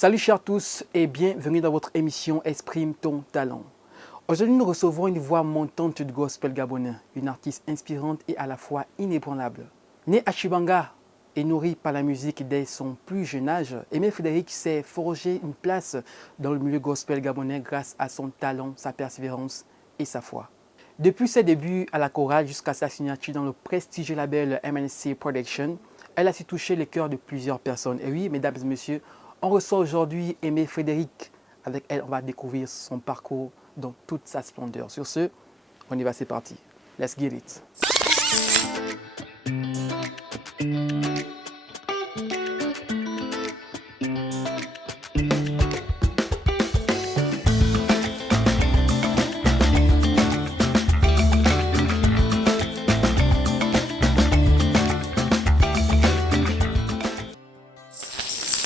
Salut chers tous et bienvenue dans votre émission Exprime ton talent. Aujourd'hui nous recevons une voix montante du gospel gabonais, une artiste inspirante et à la fois inébranlable. Née à Chibanga et nourrie par la musique dès son plus jeune âge, Aimé Frédéric s'est forgé une place dans le milieu gospel gabonais grâce à son talent, sa persévérance et sa foi. Depuis ses débuts à la chorale jusqu'à sa signature dans le prestigieux label MNC Production, elle a su toucher les cœurs de plusieurs personnes. Et oui, mesdames et messieurs, on reçoit aujourd'hui Aimé Frédéric. Avec elle, on va découvrir son parcours dans toute sa splendeur. Sur ce, on y va, c'est parti. Let's get it.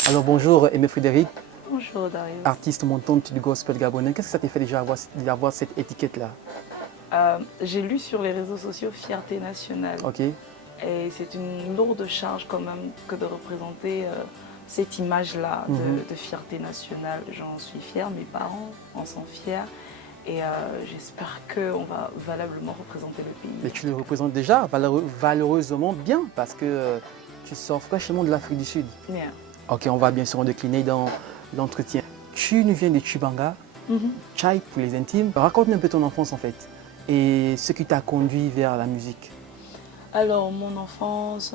Alors bonjour Aimé Frédéric, Bonjour Darius. artiste montante du gospel gabonais. Qu'est-ce que ça t'a fait déjà d'avoir cette étiquette-là? J'ai lu sur les réseaux sociaux Fierté nationale. Ok. Et c'est une lourde charge quand même que de représenter cette image-là de fierté nationale. J'en suis fière, mes parents en sont fiers. Et j'espère qu'on va valablement représenter le pays. Mais tu le représentes déjà valeureusement bien parce que tu sors fraîchement de l'Afrique du Sud. Bien. Ok, on va bien sûr en décliner dans l'entretien. Tu nous viens de Chibanga, Chai pour les intimes. Raconte-nous un peu ton enfance en fait et ce qui t'a conduit vers la musique. Alors, mon enfance,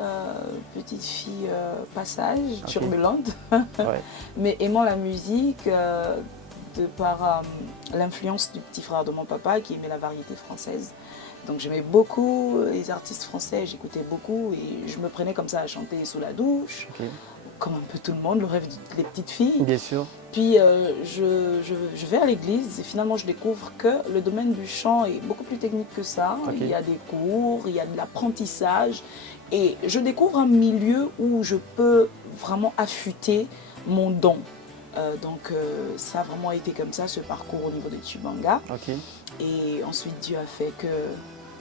petite fille passage, turbulente, Ouais. mais aimant la musique de par l'influence du petit frère de mon papa qui aimait la variété française. Donc j'aimais beaucoup les artistes français, j'écoutais beaucoup et je me prenais comme ça à chanter sous la douche, comme un peu tout le monde, le rêve des petites filles. Bien sûr. Puis je vais à l'église et finalement je découvre que le domaine du chant est beaucoup plus technique que ça. Il y a des cours, il y a de l'apprentissage et je découvre un milieu où je peux vraiment affûter mon don. Donc ça a vraiment été comme ça, ce parcours au niveau de Chibanga. Et ensuite Dieu a fait que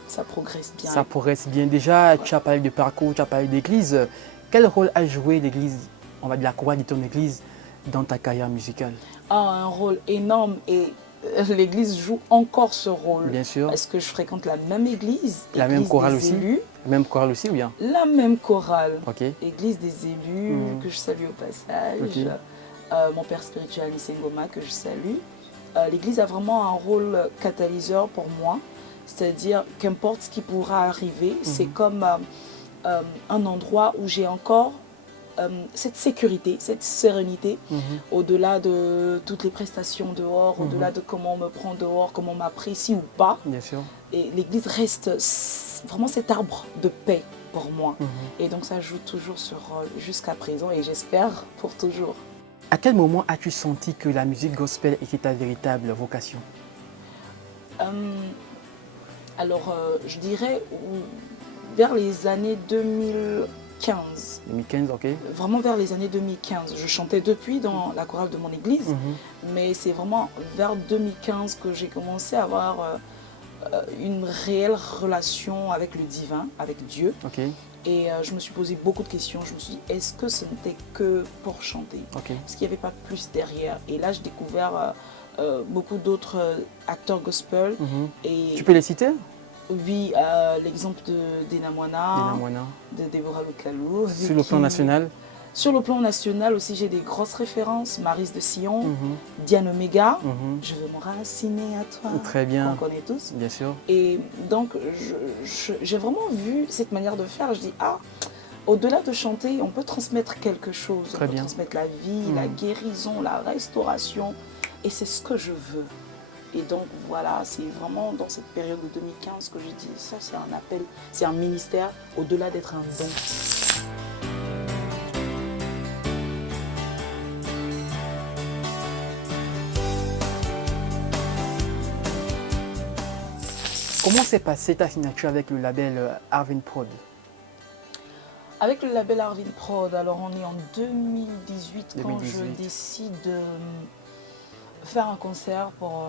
ça progresse bien. Ça progresse bien. Déjà, tu as parlé de parcours, tu as parlé d'église. Quel rôle a joué l'église, on va dire la chorale de ton église, dans ta carrière musicale? Un rôle énorme et l'église joue encore ce rôle. Bien sûr. Parce que je fréquente la même église. La même chorale aussi? Élus. La même chorale aussi ou bien? La même chorale. Église des élus, que je salue au passage. Mon père spirituel, Nissé Ngoma, que je salue. L'église a vraiment un rôle catalyseur pour moi. C'est-à-dire qu'importe ce qui pourra arriver, c'est comme un endroit où j'ai encore cette sécurité, cette sérénité, au-delà de toutes les prestations dehors, au-delà de comment on me prend dehors, comment on m'apprécie ou pas. Bien sûr. Et l'église reste vraiment cet arbre de paix pour moi. Et donc ça joue toujours ce rôle jusqu'à présent et j'espère pour toujours. À quel moment as-tu senti que la musique gospel était ta véritable vocation? Alors, je dirais vers les années 2015. 2015, ok. Vraiment vers les années 2015. Je chantais depuis dans la chorale de mon église, mais c'est vraiment vers 2015 que j'ai commencé à avoir une réelle relation avec le divin, avec Dieu. Et je me suis posé beaucoup de questions. Je me suis dit, est-ce que ce n'était que pour chanter? Est-ce qu'il n'y avait pas plus derrière? Et là, j'ai découvert beaucoup d'autres acteurs gospel. Et tu peux les citer? Oui, l'exemple de Dena Moana, de Deborah Lukalou. Sur le plan national? Sur le plan national aussi, j'ai des grosses références. Maryse de Sion, Diane Omega, Je veux m'enraciner à toi. Très bien. On connaît tous. Bien sûr. Et donc, j'ai vraiment vu cette manière de faire. Je dis, au-delà de chanter, on peut transmettre quelque chose. On peut transmettre la vie, la guérison, la restauration. Et c'est ce que je veux. Et donc voilà, c'est vraiment dans cette période de 2015 que je dis, ça c'est un appel, c'est un ministère au-delà d'être un don. Comment s'est passée ta signature avec le label Arvin Prod? Avec le label Arvin Prod, alors on est en 2018 quand je décide de faire un concert pour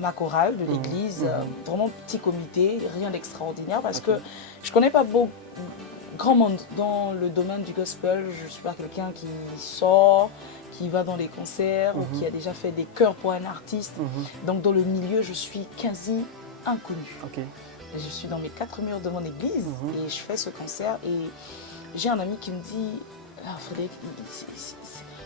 ma chorale de l'église, vraiment petit comité, rien d'extraordinaire parce que je ne connais pas grand monde. Dans le domaine du gospel, je ne suis pas quelqu'un qui sort, qui va dans les concerts ou qui a déjà fait des chœurs pour un artiste. Donc dans le milieu, je suis quasi inconnue. Ok. Je suis dans mes 4 murs de mon église et je fais ce concert. Et j'ai un ami qui me dit ah, Frédéric,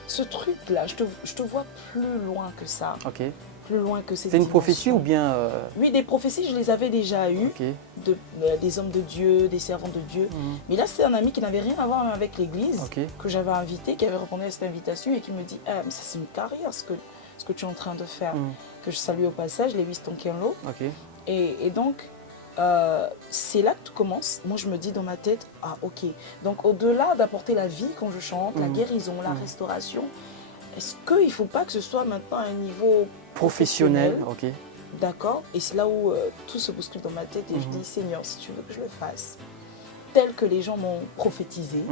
ce truc-là, je te vois plus loin que ça. Ok. Plus loin que cette C'est une dimension. prophétie ou bien Oui, des prophéties, je les avais déjà eues, Ok. des hommes de Dieu, des servants de Dieu. Mais là, c'est un ami qui n'avait rien à voir avec l'église, Ok. que j'avais invité, qui avait répondu à cette invitation et qui me dit ah, mais ça, c'est une carrière, ce que tu es en train de faire. Que je salue au passage, Lewis Tonkenlo. Ok. Et donc, c'est là que tout commence. Moi, je me dis dans ma tête, ah ok. Donc, au-delà d'apporter la vie quand je chante, la guérison, la restauration, est-ce qu'il ne faut pas que ce soit maintenant à un niveau Professionnel. Ok. D'accord. Et c'est là où tout se bouscule dans ma tête et je dis, Seigneur, si tu veux que je le fasse, tel que les gens m'ont prophétisé,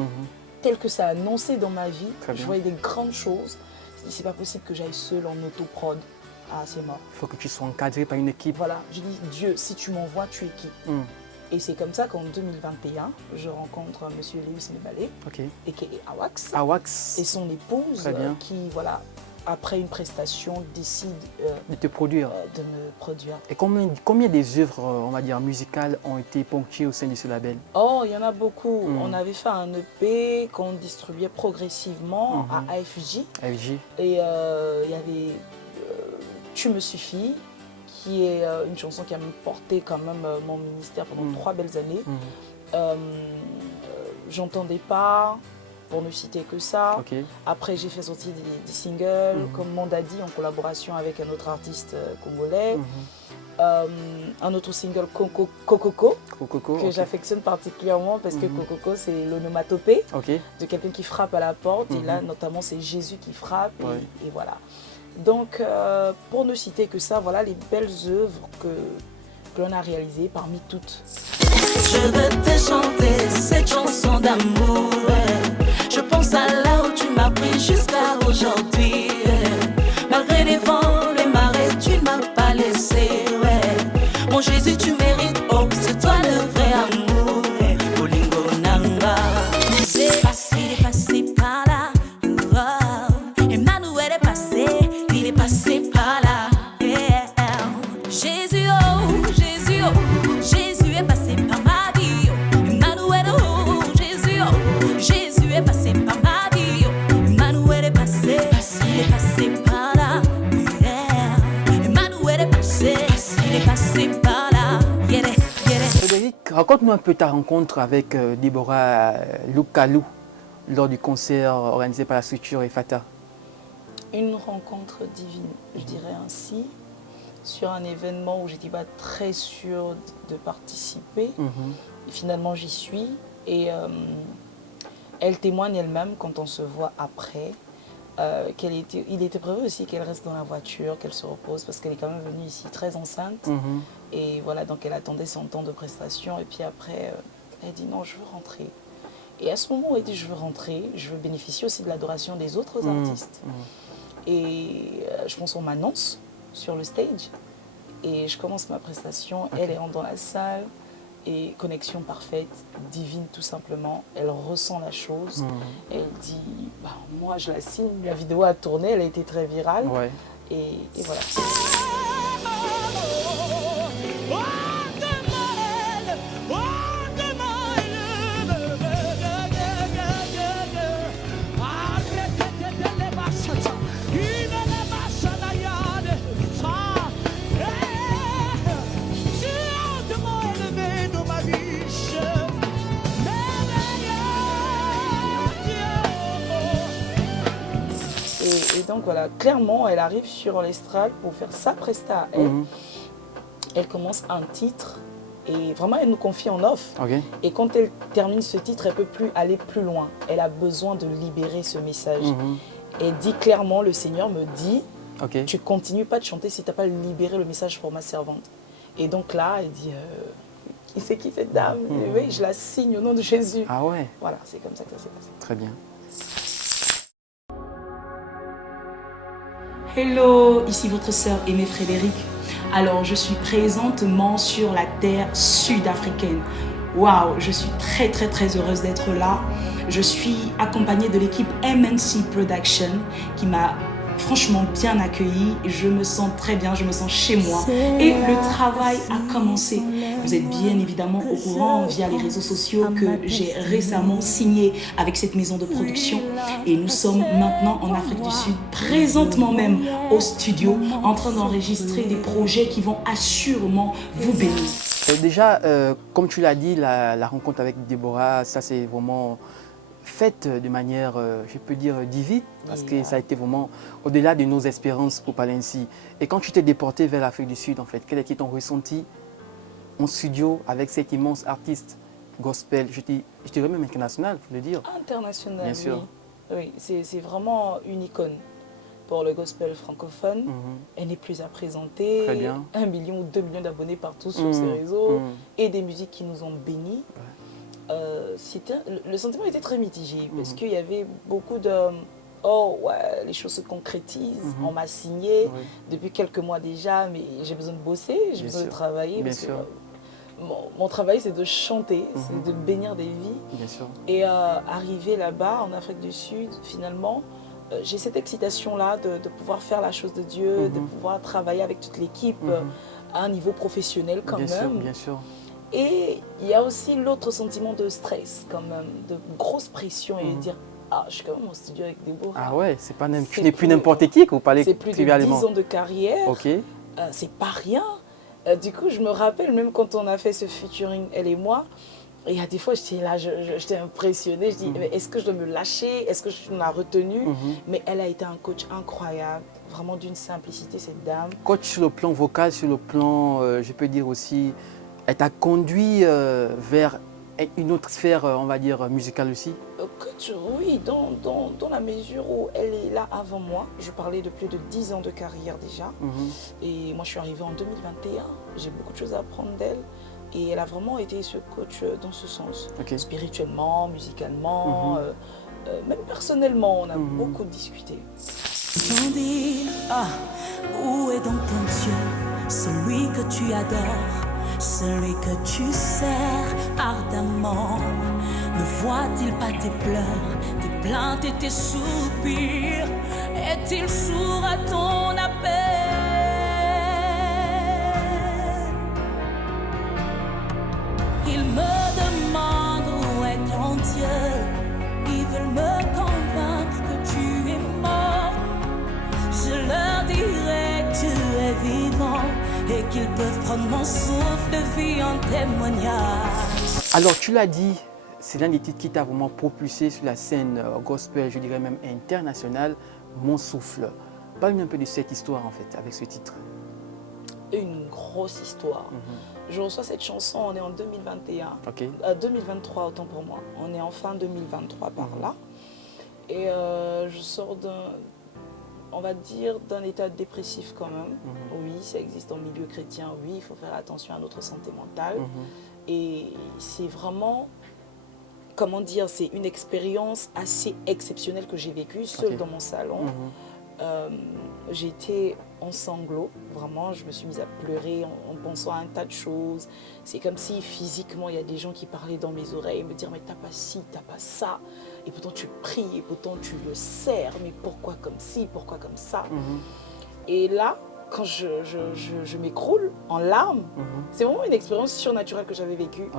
tel que ça a annoncé dans ma vie, je voyais des grandes choses. Je dis, c'est pas possible que j'aille seule en autoprod. Ah, c'est mort. Il faut que tu sois encadré par une équipe. Voilà, je dis, Dieu, si tu m'envoies, tu es qui? Et c'est comme ça qu'en 2021, je rencontre M. Lewis Mebalé, a.k.a. Awax, Awax. et son épouse qui, voilà, après une prestation, décide de te produire. De me produire. Et combien des œuvres, on va dire, musicales ont été ponctuées au sein de ce label? Oh, il y en a beaucoup. On avait fait un EP qu'on distribuait progressivement à AFJ. AFJ. Et il y avait Tu me suffis, qui est une chanson qui a porté quand même mon ministère pendant 3 belles années. J'entendais pas, pour ne citer que ça. Après, j'ai fait sortir des singles, comme Mondadi, en collaboration avec un autre artiste congolais. Un autre single, Kokoko, que j'affectionne particulièrement parce que Kokoko, c'est l'onomatopée de quelqu'un qui frappe à la porte. Et là, notamment, c'est Jésus qui frappe. Et voilà. Donc, pour ne citer que ça, voilà les belles œuvres que l'on a réalisées parmi toutes. Je veux te chanter cette chanson d'amour. Je pense à là où tu m'as pris jusqu'à aujourd'hui. Malgré les vents, les marées, tu ne m'as pas laissé. Mon Jésus, tu mérites, oh, c'est toi le vrai amour. Bolingo Nanga. C'est passé par là. Emmanuel est passé. Il est passé par là, Jésus, oh, Jésus, oh, Jésus est passé par ma vie, oh. Emmanuel, oh, Jésus, oh, Jésus est passé par ma vie, oh. Emmanuel est passé par là, Emmanuel est passé par là, Frédéric, raconte-nous un peu ta rencontre avec Déborah Loukalou lors du concert organisé par la structure Efata. Une rencontre divine, je dirais ainsi, sur un événement où je n'étais pas très sûre de participer. Et finalement, j'y suis. Et elle témoigne elle-même, quand on se voit après, il était prévu aussi qu'elle reste dans la voiture, qu'elle se repose, parce qu'elle est quand même venue ici très enceinte. Et voilà, donc elle attendait son temps de prestation. Et puis après, elle dit non, je veux rentrer. Et à ce moment où elle dit je veux rentrer, je veux bénéficier aussi de l'adoration des autres artistes. Et je pense qu'on m'annonce sur le stage et je commence ma prestation. Elle est dans la salle et connexion parfaite, divine tout simplement. Elle ressent la chose. Elle dit bah, moi je la signe. La vidéo a tourné, elle a été très virale. Et voilà. Et donc voilà, clairement, elle arrive sur l'estrade pour faire sa presta à elle. Elle commence un titre et vraiment elle nous confie en off. Et quand elle termine ce titre, elle ne peut plus aller plus loin. Elle a besoin de libérer ce message. Elle dit clairement, le Seigneur me dit, tu ne continues pas de chanter si tu n'as pas libéré le message pour ma servante. Et donc là, elle dit, qui c'est qui cette dame? Oui, je la signe au nom de Jésus. Ah ouais. Voilà, c'est comme ça que ça s'est passé. Très bien. Hello, ici votre sœur Aimée Frédéric. Alors, je suis présentement sur la terre sud-africaine. Waouh, je suis très très très heureuse d'être là. Je suis accompagnée de l'équipe MNC Production qui m'a franchement bien accueillie. Je me sens très bien, je me sens chez moi. Et le travail a commencé. Vous êtes bien évidemment au courant via les réseaux sociaux que j'ai récemment signé avec cette maison de production. Et nous sommes maintenant en Afrique du Sud, présentement même au studio, en train d'enregistrer des projets qui vont assurément vous bénir. Déjà, comme tu l'as dit, la rencontre avec Déborah, ça c'est vraiment faite de manière, je peux dire, divine, parce que ça a été vraiment au-delà de nos espérances, pour parler ainsi. Et quand tu t'es déporté vers l'Afrique du Sud, en fait, quel était ton ressenti en studio avec cet immense artiste gospel, je dirais même international, il faut le dire. International, bien sûr. Oui, c'est vraiment une icône pour le gospel francophone. Elle n'est plus à présenter. Très bien. 1 million ou 2 millions d'abonnés partout sur ces réseaux et des musiques qui nous ont bénis. Le sentiment était très mitigé parce qu'il y avait beaucoup de « oh ouais, les choses se concrétisent, on m'a signé depuis quelques mois déjà, mais j'ai besoin de bosser, j'ai besoin de travailler. » Parce que mon travail, c'est de chanter, c'est de bénir des vies. Bien sûr. Et arriver là-bas, en Afrique du Sud, finalement, j'ai cette excitation-là de pouvoir faire la chose de Dieu, de pouvoir travailler avec toute l'équipe à un niveau professionnel quand même. Bien sûr. Et il y a aussi l'autre sentiment de stress, quand même, de grosse pression et de dire « ah, je suis quand même en studio avec Déborah ». Ah ouais, c'est pas tu n'es plus n'importe qui, vous parlez trivialement. C'est plus de 10 ans de carrière, c'est pas rien. Du coup, je me rappelle, même quand on a fait ce featuring, elle et moi, il y a des fois, j'étais là, j'étais impressionnée. Je dis, mais est-ce que je dois me lâcher? Est-ce que je l'ai retenue? Mais elle a été un coach incroyable, vraiment d'une simplicité, cette dame. Coach sur le plan vocal, sur le plan, je peux dire aussi, elle t'a conduit vers une autre sphère, on va dire, musicale aussi? Coach, oui, dans la mesure où elle est là avant moi. Je parlais de plus de 10 ans de carrière déjà. Et moi, je suis arrivée en 2021. J'ai beaucoup de choses à apprendre d'elle. Et elle a vraiment été ce coach dans ce sens. Spirituellement, musicalement, même personnellement, on a beaucoup discuté. Sans dire, où est donc ton Dieu, celui que tu adores, celui que tu sers ardemment? Ne voit-il pas tes pleurs, tes plaintes et tes soupirs? Est-il sourd à ton appel? Ils me demandent où est ton Dieu. Ils veulent me convaincre que tu es mort. Je leur dirai que tu es vivant et qu'ils peuvent prendre mon souffle de vie en témoignage. Alors, tu l'as dit, c'est l'un des titres qui t'a vraiment propulsé sur la scène gospel, je dirais même internationale, Mon souffle. Parle-nous un peu de cette histoire, en fait, avec ce titre. Une grosse histoire. Je reçois cette chanson, on est en 2021, 2023 autant pour moi. On est en fin 2023 par là. Et je sors on va dire, d'un état dépressif quand même. Oui, ça existe en milieu chrétien, oui, il faut faire attention à notre santé mentale. Et c'est vraiment, comment dire, c'est une expérience assez exceptionnelle que j'ai vécue seule dans mon salon. J'étais en sanglots, vraiment, je me suis mise à pleurer en pensant à un tas de choses. C'est comme si physiquement, il y a des gens qui parlaient dans mes oreilles, me dire « mais t'as pas ci, t'as pas ça ». Et pourtant tu pries, et pourtant tu le sers, mais pourquoi comme ci, pourquoi comme ça? Et là, quand je m'écroule en larmes, c'est vraiment une expérience surnaturelle que j'avais vécue.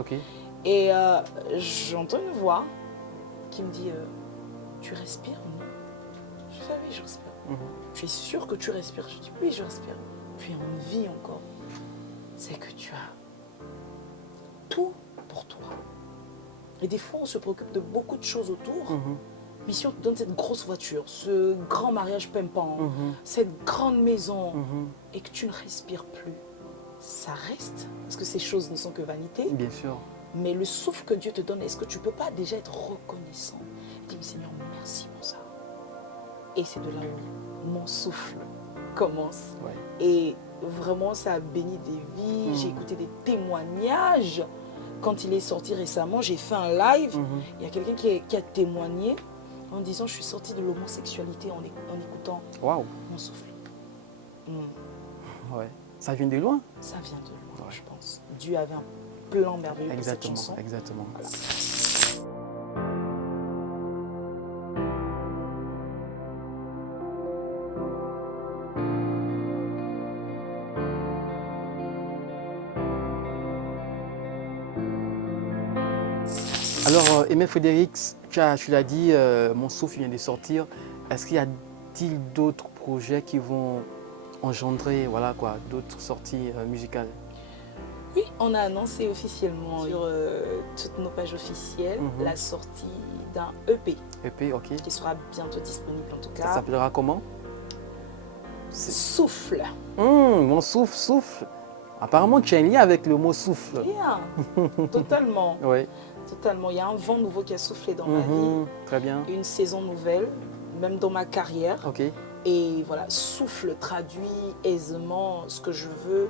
Et j'entends une voix qui me dit « tu respires ?» Je fais « oui, je respire ». Tu es sûr que tu respires? Je dis oui, je respire. Tu es en vie encore. C'est que tu as tout pour toi. Et des fois, on se préoccupe de beaucoup de choses autour. Mais si on te donne cette grosse voiture, ce grand mariage pimpant, cette grande maison, et que tu ne respires plus, ça reste. Parce que ces choses ne sont que vanité. Bien sûr. Mais le souffle que Dieu te donne, est-ce que tu ne peux pas déjà être reconnaissant? Dis, Seigneur, merci pour ça. Et c'est de là où mon souffle commence. Et vraiment, ça a béni des vies. J'ai écouté des témoignages. Quand il est sorti récemment, j'ai fait un live. Il y a quelqu'un qui a témoigné en disant « je suis sortie de l'homosexualité en écoutant mon souffle ». Ça vient de loin? Ça vient de loin, je pense. Dieu avait un plan merveilleux pour cette Exactement, chanson. exactement. Voilà. Alors, Aimé Frédéric, tu l'as dit, Mon souffle vient de sortir. Est-ce qu'il y a-t-il d'autres projets qui vont engendrer voilà, quoi, d'autres sorties musicales? Oui, on a annoncé officiellement sur toutes nos pages officielles la sortie d'un EP EP, ok. qui sera bientôt disponible en tout Ça cas. s'appellera comment? Souffle. Mon souffle, souffle. Apparemment, tu as un lien avec le mot souffle. Yeah, totalement. Oui. Totalement. Il y a un vent nouveau qui a soufflé dans ma vie, Très bien. une saison nouvelle, même dans ma carrière. Ok. Et voilà, souffle traduit aisément ce que je veux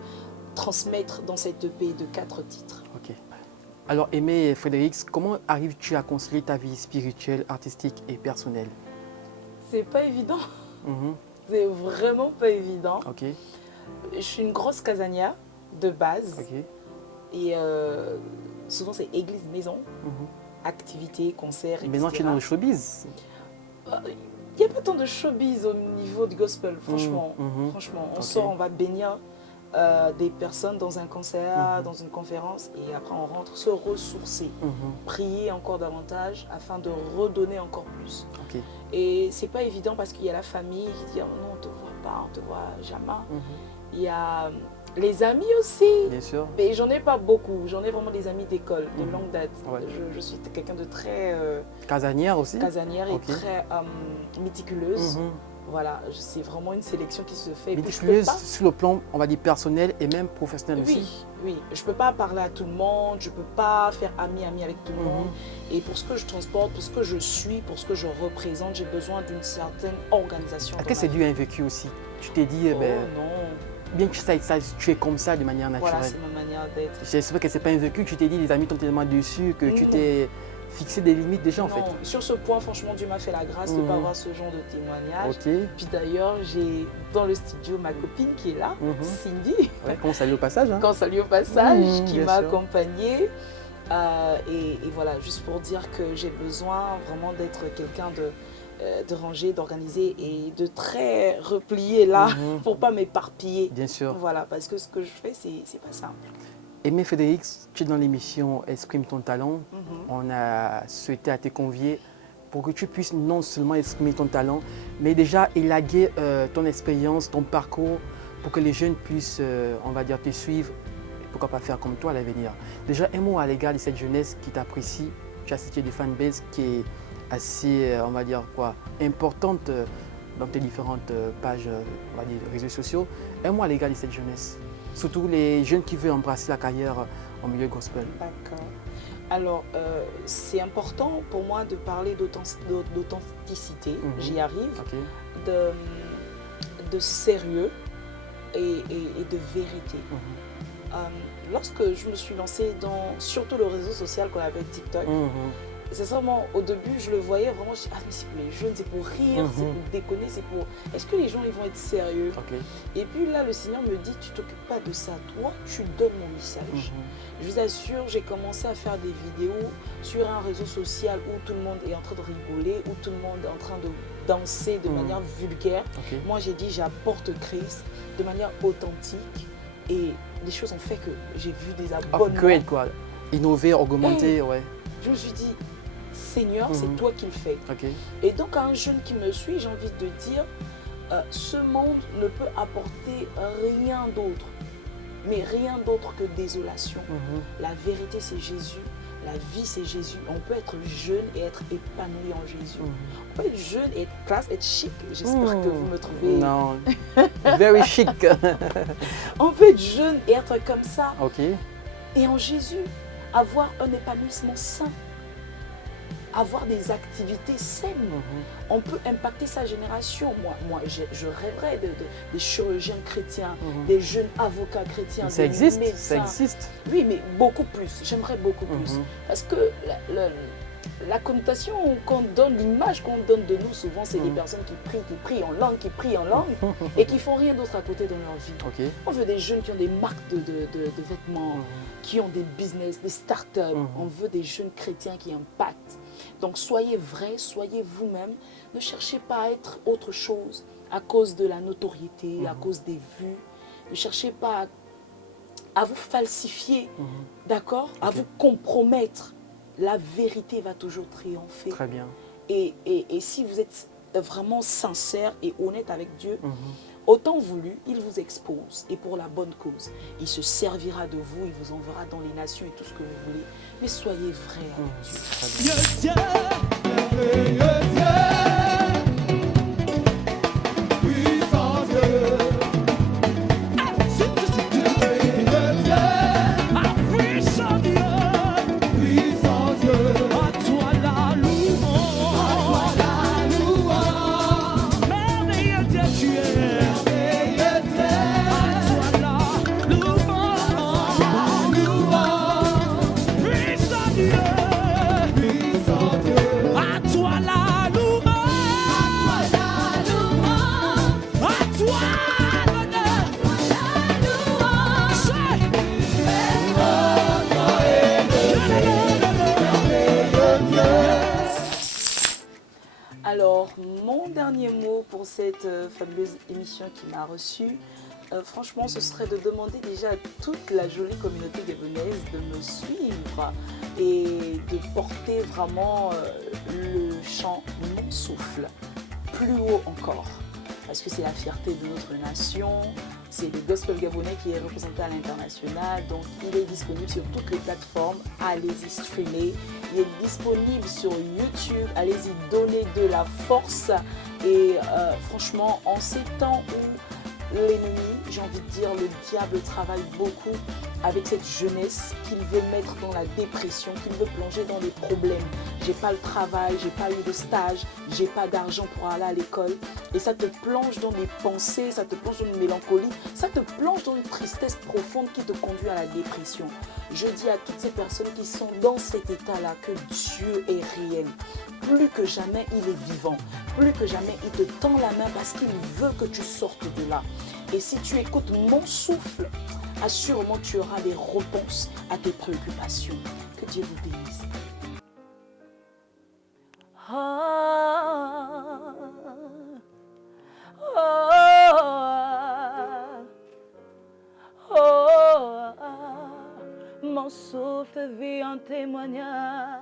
transmettre dans cette EP de 4 titres. Ok. Alors, Aimé Frédéric, comment arrives-tu à concilier ta vie spirituelle, artistique et personnelle? C'est pas évident, Mhm. c'est vraiment pas évident. Ok. Je suis une grosse casanière de base Ok. et souvent c'est église, maison, Mhm. activités, concerts, etc. Maintenant, tu es dans le showbiz. Il n'y a pas tant de showbiz au niveau du gospel, franchement. Mhm. Franchement, on Ok. sort, on va bénir des personnes dans un concert, dans une conférence, et après on rentre se ressourcer, Mhm. prier encore davantage afin de redonner encore plus. Ok. Et c'est pas évident parce qu'il y a la famille qui dit oh non, on te voit pas, on te voit jamais. Mhm. Il y a les amis aussi. Bien sûr. Mais j'en ai pas beaucoup, j'en ai vraiment des amis d'école, de Mhm. longue date. Ouais. Je suis quelqu'un de très Casanière aussi. casanière et Ok. très méticuleuse. Mhm. Voilà, c'est vraiment une sélection qui se fait. Et puis, je peux Méticuleuse pas- sur le plan, on va dire, personnel et même professionnel Oui, aussi. oui, je peux pas parler à tout le monde, je peux pas faire ami avec tout le monde. Mhm. Et pour ce que je transporte, pour ce que je suis, pour ce que je représente, j'ai besoin d'une certaine organisation. Est-ce dans que ma c'est vie. dû à un vécu aussi? Tu t'es dit, Oh ben, non, bien que tu es comme ça de manière voilà, naturelle. c'est ma manière d'être. J'espère que ce n'est pas un vécu que tu t'es dit, les amis t'ont tellement déçu que tu Non. t'es fixé des limites déjà en Non, fait. sur ce point, franchement, Dieu m'a fait la grâce de ne Mhm. pas avoir ce genre de témoignage. Ok. Puis d'ailleurs, j'ai dans le studio ma copine qui est là, Mhm. Cindy, Ouais, qu'on salue au passage. Hein. quand salut au passage, Mhm, qui bien m'a sûr. accompagnée. Et voilà, juste pour dire que j'ai besoin vraiment d'être quelqu'un de rangé, d'organisé et de très replié là Mhm. pour pas m'éparpiller. Bien sûr. Voilà, parce que ce que je fais, c'est pas simple. Aimé Frédéric, tu es dans l'émission Exprime ton talent. Mhm. On a souhaité à te convier pour que tu puisses non seulement exprimer ton talent, mais déjà élaguer ton expérience, ton parcours, pour que les jeunes puissent, on va dire, te suivre et pourquoi pas faire comme toi à l'avenir. Déjà, un mot à l'égard de cette jeunesse qui t'apprécie. Tu as cité des fanbases qui est assez, on va dire quoi, importante dans tes différentes pages, on va dire, réseaux sociaux. Un mot à l'égard de cette jeunesse. Surtout les jeunes qui veulent embrasser la carrière en milieu gospel. D'accord. Alors, c'est important pour moi de parler d'authenticité, Mhm. j'y arrive, Ok. de sérieux et de vérité. Mhm. Lorsque je me suis lancée dans surtout le réseau social qu'on appelle TikTok, Mhm. c'est vraiment au début je le voyais vraiment, je dis, ah mais c'est pour les jeunes, c'est pour rire, c'est Mhm. pour déconner, c'est pour... Est-ce que les gens ils vont être sérieux? Ok. Et puis là le Seigneur me dit, tu t'occupes pas de ça, toi tu donnes mon message. Mhm. Je vous assure, j'ai commencé à faire des vidéos sur un réseau social où tout le monde est en train de rigoler, où tout le monde est en train de danser de Mhm. manière vulgaire. Ok. Moi j'ai dit, j'apporte Christ de manière authentique et les choses ont fait que j'ai vu des abonnements. Upgrade quoi. Innover, augmenter, ouais. Je me suis dit, Seigneur, c'est Mhm. toi qui le fais. Ok. Et donc à un jeune qui me suit, j'ai envie de dire, ce monde ne peut apporter rien d'autre, mais rien d'autre que désolation. Mhm. La vérité, c'est Jésus. La vie, c'est Jésus. On peut être jeune et être épanoui en Jésus. Mhm. On peut être jeune et être classe, être chic. J'espère que vous me trouvez. Non. Very chic. On peut être jeune et être comme ça. Ok. Et en Jésus, avoir un épanouissement sain. Avoir des activités saines. Mhm. On peut impacter sa génération. Moi je rêverais des chirurgiens chrétiens, Mhm. des jeunes avocats chrétiens, Ça des existe, ça médecins. existe. Oui, mais beaucoup plus. J'aimerais beaucoup plus. Mhm. Parce que la connotation qu'on donne, l'image qu'on donne de nous souvent, c'est des personnes qui prient en langue, et qui font rien d'autre à côté dans leur vie. Ok. On veut des jeunes qui ont des marques de vêtements, qui ont des business, des startups. On veut des jeunes chrétiens qui impactent. Donc soyez vrais, soyez vous-même. Ne cherchez pas à être autre chose à cause de la notoriété, à cause des vues. Ne cherchez pas à vous falsifier, d'accord, à vous compromettre. La vérité va toujours triompher. Très bien. Et si vous êtes vraiment sincère et honnête avec Dieu, autant voulu, il vous expose et pour la bonne cause. Il se servira de vous, il vous enverra dans les nations et tout ce que vous voulez. Mais soyez vrais avec Dieu. Très bien. Alors, mon dernier mot pour cette fabuleuse émission qui m'a reçue, franchement, ce serait de demander déjà à toute la jolie communauté gabonaise de me suivre et de porter vraiment le chant Mon souffle plus haut encore. Parce que c'est la fierté de notre nation, c'est le gospel gabonais qui est représenté à l'international, donc il est disponible sur toutes les plateformes, allez-y streamer, il est disponible sur YouTube, allez-y donner de la force et franchement en ces temps où l'ennemi, j'ai envie de dire, le diable travaille beaucoup avec cette jeunesse qu'il veut mettre dans la dépression, qu'il veut plonger dans les problèmes. J'ai pas le travail, j'ai pas eu de stage, j'ai pas d'argent pour aller à l'école. Et ça te plonge dans des pensées, ça te plonge dans une mélancolie, ça te plonge dans une tristesse profonde qui te conduit à la dépression. Je dis à toutes ces personnes qui sont dans cet état-là que Dieu est réel. Plus que jamais, il est vivant. Plus que jamais, il te tend la main parce qu'il veut que tu sortes de là. Et si tu écoutes mon souffle, assurément tu auras des réponses à tes préoccupations. Que Dieu vous bénisse. Mon souffle vit en témoignage.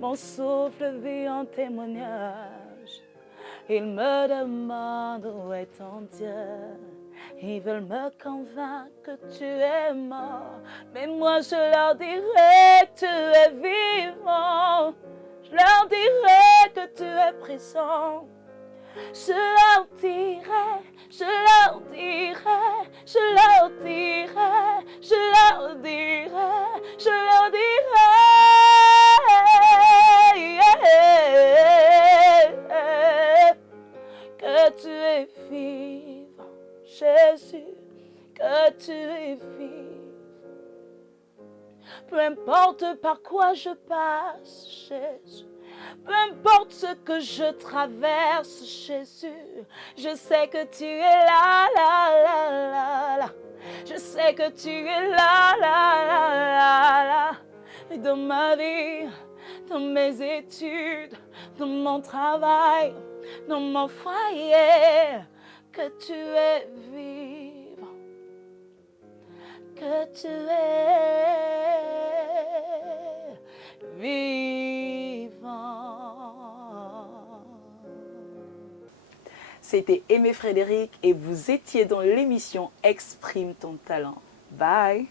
Mon souffle vit en témoignage. Ils me demandent où est ton Dieu. Ils veulent me convaincre que tu es mort. Mais moi je leur dirai que tu es vivant. Je leur dirai que tu es présent. Je leur dirai, je leur dirai, je leur dirai, je leur dirai, je leur dirai que tu es vivant, Jésus, que tu es vivant. Peu importe par quoi je passe, Jésus. Peu importe ce que je traverse, Jésus, je sais que tu es là, là, là, là, là. Je sais que tu es là, là, là, là, là. Et dans ma vie, dans mes études, dans mon travail, dans mon foyer, que tu es vivant, que tu es vivant. C'était Aimé Frédéric et vous étiez dans l'émission Exprime ton talent. Bye.